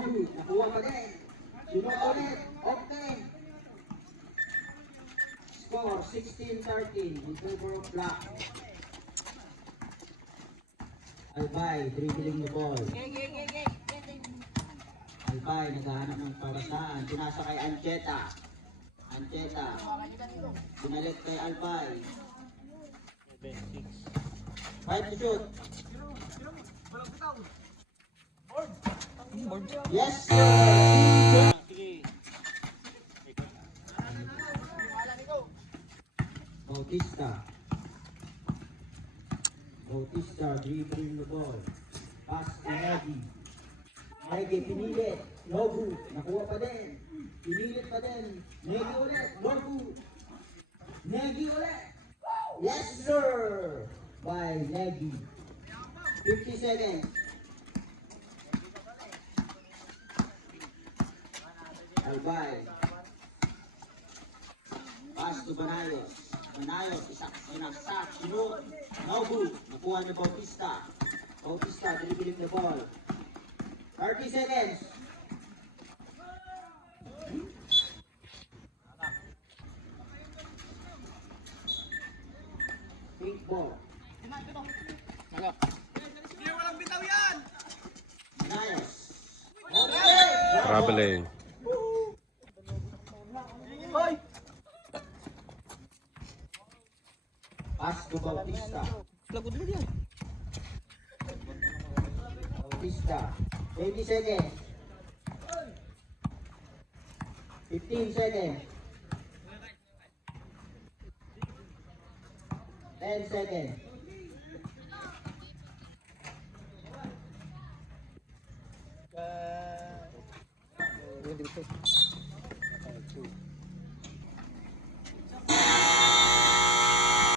good. Nakuha pa din. Sunod ulit. Okay. Score 16-13 in favor of Black. Albay, dribbling the ball. Albay, naghahanap ng parasaan. Pinasa kay Ancheta. Ancheta. Pinalit kay Albay. 5 to shoot. Yes, sir! Bautista. Bautista dribbling the ball. Pass to Negi. Negi pinilit. No good. Nakuha pa din. Pinilit pa din. Negi ulit. No good. Negi ulit. Yes, sir! By Negi. 50 seconds. Albay. Pass to Banayos. Banayos, sinaksak, sinut. No good. Nakuha ni Bautista. Bautista, dribbling the ball. 30 seconds. Pink ball. Walang bitaw yan! Banayos. Traveling. Pass to Bautista. Lagod mo yan. Bautista. 20 seconds. 15 seconds. 10 seconds. Dito.